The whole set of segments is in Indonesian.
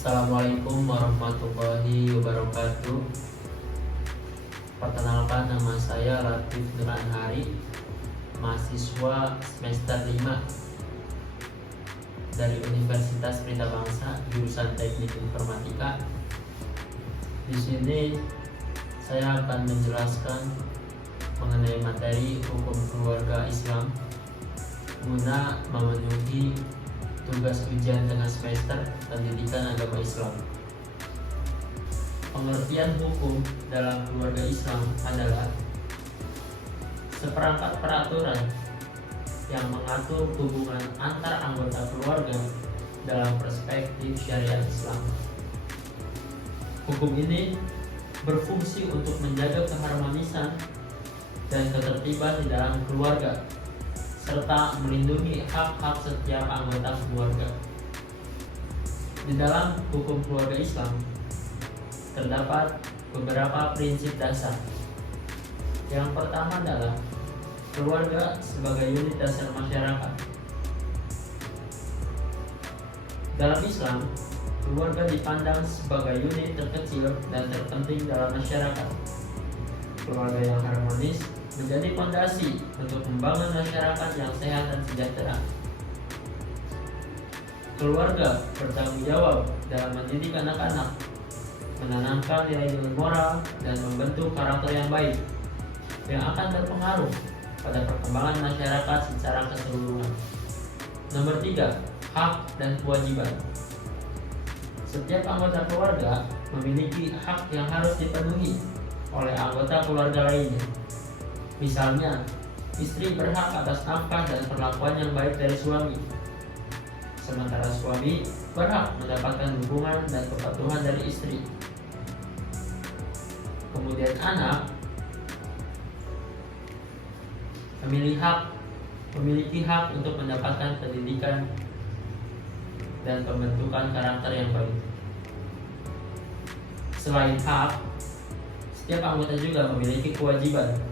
Assalamualaikum warahmatullahi wabarakatuh. Perkenalkan, nama saya Latif Nur Anhari, mahasiswa semester 5 dari Universitas Pelita Bangsa, jurusan Teknik Informatika. Di sini saya akan menjelaskan mengenai materi hukum keluarga Islam guna memenuhi tugas ujian tengah semester pendidikan agama Islam. Pengertian hukum dalam keluarga Islam adalah seperangkat peraturan yang mengatur hubungan antar anggota keluarga dalam perspektif syariat Islam. Hukum ini berfungsi untuk menjaga keharmonisan dan ketertiban di dalam keluarga, serta melindungi hak-hak setiap anggota keluarga. Di dalam hukum keluarga Islam terdapat beberapa prinsip dasar. Yang pertama adalah keluarga sebagai unit dasar masyarakat. Dalam Islam, keluarga dipandang sebagai unit terkecil dan terpenting dalam masyarakat. Keluarga yang harmonis menjadi fondasi untuk membangun masyarakat yang sehat dan sejahtera. Keluarga bertanggung jawab dalam mendidik anak-anak, menanamkan nilai-nilai moral, dan membentuk karakter yang baik yang akan berpengaruh pada perkembangan masyarakat secara keseluruhan. Nomor 3, hak dan kewajiban. Setiap anggota keluarga memiliki hak yang harus dipenuhi oleh anggota keluarga lainnya. Misalnya, istri berhak atas nafkah dan perlakuan yang baik dari suami, sementara suami berhak mendapatkan dukungan dan kepatuhan dari istri. Kemudian anak memiliki hak untuk mendapatkan pendidikan dan pembentukan karakter yang baik. Selain hak, setiap anggota juga memiliki kewajiban.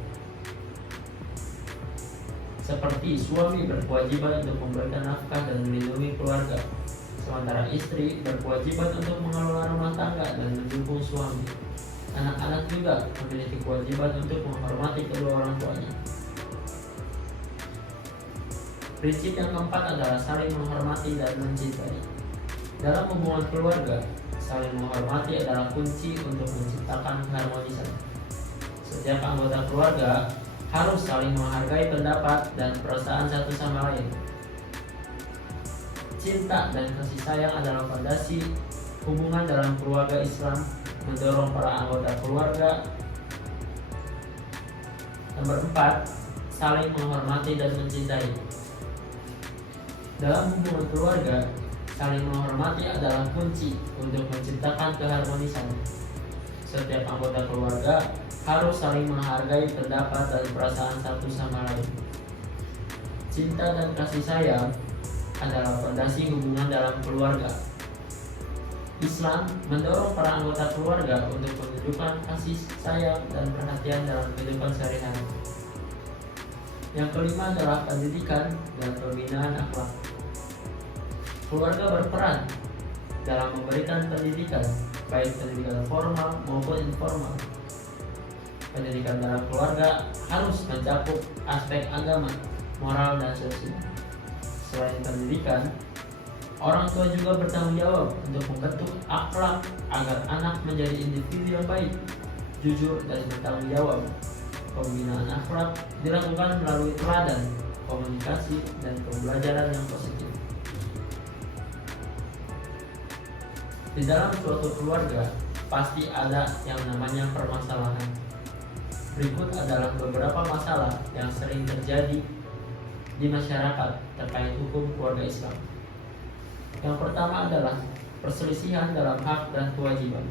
Seperti suami berkewajiban untuk memberikan nafkah dan melindungi keluarga, sementara istri berkewajiban untuk mengelola rumah tangga dan mendukung suami. Anak-anak juga memiliki kewajiban untuk menghormati kedua orang tuanya. Prinsip yang keempat adalah saling menghormati dan mencintai. Dalam hubungan keluarga, saling menghormati adalah kunci untuk menciptakan keharmonisan. Setiap anggota keluarga harus saling menghargai pendapat dan perasaan satu sama lain. Cinta dan kasih sayang adalah fondasi hubungan dalam keluarga Islam, mendorong para anggota keluarga. Nomor 4, saling menghormati dan mencintai. Dalam hubungan keluarga, saling menghormati adalah kunci untuk menciptakan keharmonisan. Setiap anggota keluarga harus saling menghargai pendapat dan perasaan satu sama lain. Cinta dan kasih sayang adalah fondasi hubungan dalam keluarga. Islam mendorong para anggota keluarga untuk menunjukkan kasih sayang dan perhatian dalam kehidupan sehari-hari. Yang kelima adalah pendidikan dan pembinaan akhlak. Keluarga berperan dalam memberikan pendidikan, baik pendidikan formal maupun informal. Pendidikan dalam keluarga harus mencakup aspek agama, moral, dan sosial. Selain pendidikan, orang tua juga bertanggung jawab untuk membentuk akhlak agar anak menjadi individu yang baik, jujur, dan bertanggung jawab. Pembinaan akhlak dilakukan melalui teladan, komunikasi, dan pembelajaran yang positif. Di dalam suatu keluarga pasti ada yang namanya permasalahan. Berikut adalah beberapa masalah yang sering terjadi di masyarakat terkait hukum keluarga Islam. Yang pertama adalah perselisihan dalam hak dan kewajiban.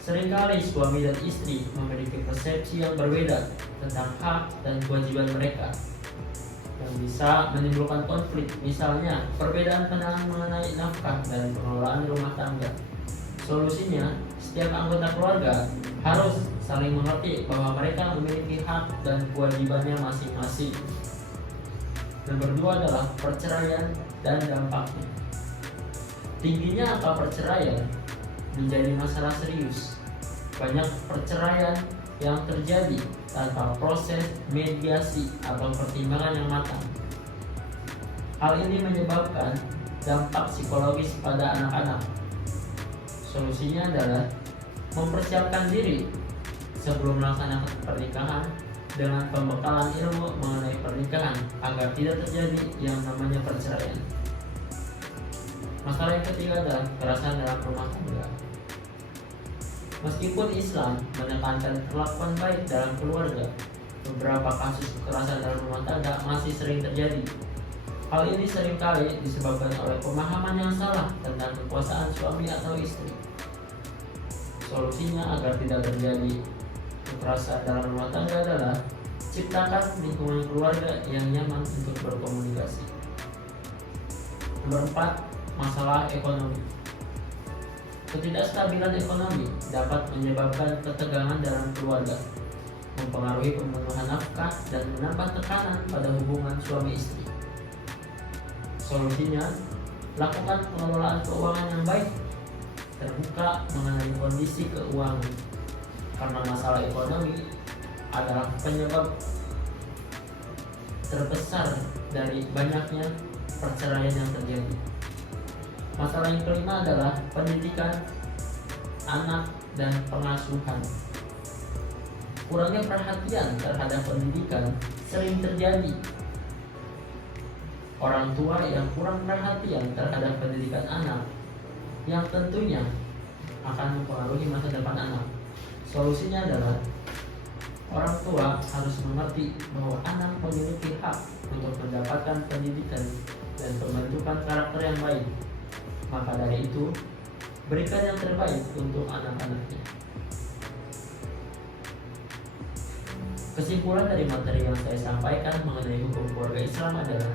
Seringkali suami dan istri memiliki persepsi yang berbeda tentang hak dan kewajiban mereka, yang bisa menimbulkan konflik. Misalnya, perbedaan pandangan mengenai nafkah dan pengelolaan rumah tangga. Solusinya, setiap anggota keluarga harus saling mengerti bahwa mereka memiliki hak dan kewajibannya masing-masing. Nomor 2 adalah perceraian dan dampaknya. Tingginya angka perceraian menjadi masalah serius. Banyak perceraian yang terjadi tanpa proses mediasi atau pertimbangan yang matang. Hal ini menyebabkan dampak psikologis pada anak-anak. Solusinya adalah mempersiapkan diri sebelum melaksanakan pernikahan dengan pembekalan ilmu mengenai pernikahan agar tidak terjadi yang namanya perceraian. Masalah yang ketiga adalah kekerasan dalam rumah tangga. Meskipun Islam menekankan perlakuan baik dalam keluarga, beberapa kasus kekerasan dalam rumah tangga masih sering terjadi. Hal ini seringkali disebabkan oleh pemahaman yang salah tentang kekuasaan suami atau istri. Solusinya agar tidak terjadi kekerasan dalam rumah tangga adalah ciptakan lingkungan keluarga yang nyaman untuk berkomunikasi. Nomor 4, masalah ekonomi. Ketidakstabilan ekonomi dapat menyebabkan ketegangan dalam keluarga, mempengaruhi pemenuhan nafkah dan menambah tekanan pada hubungan suami istri. Solusinya, lakukan pengelolaan keuangan yang baik, terbuka mengenai kondisi keuangan, karena masalah ekonomi adalah penyebab terbesar dari banyaknya perceraian yang terjadi. Masalah yang kelima adalah pendidikan anak dan pengasuhan. Kurangnya perhatian terhadap pendidikan sering terjadi. Orang tua yang kurang perhatian terhadap pendidikan anak yang tentunya akan mempengaruhi masa depan anak. Solusinya adalah orang tua harus mengerti bahwa anak memiliki hak untuk mendapatkan pendidikan dan pembentukan karakter yang baik. Maka dari itu, berikan yang terbaik untuk anak-anaknya. Kesimpulan dari materi yang saya sampaikan mengenai hukum keluarga Islam adalah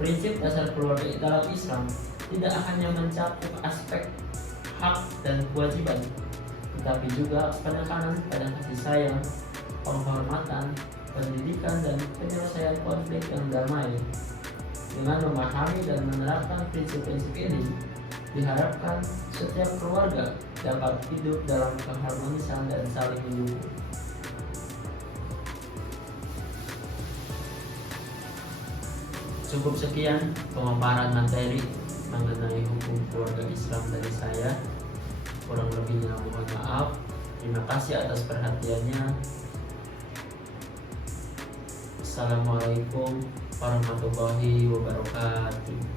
prinsip dasar keluarga dalam Islam tidak hanya mencakup aspek hak dan kewajiban, tetapi juga penekanan pada kasih sayang, penghormatan, pendidikan, dan penyelesaian konflik yang damai. Dengan memahami dan menerapkan prinsip-prinsip ini, diharapkan setiap keluarga dapat hidup dalam keharmonisan dan saling mendukung. Cukup sekian pemaparan materi mengenai hukum keluarga Islam dari saya. Kurang lebihnya mohon maaf. Terima kasih atas perhatiannya. Assalamualaikum warahmatullahi wabarakatuh.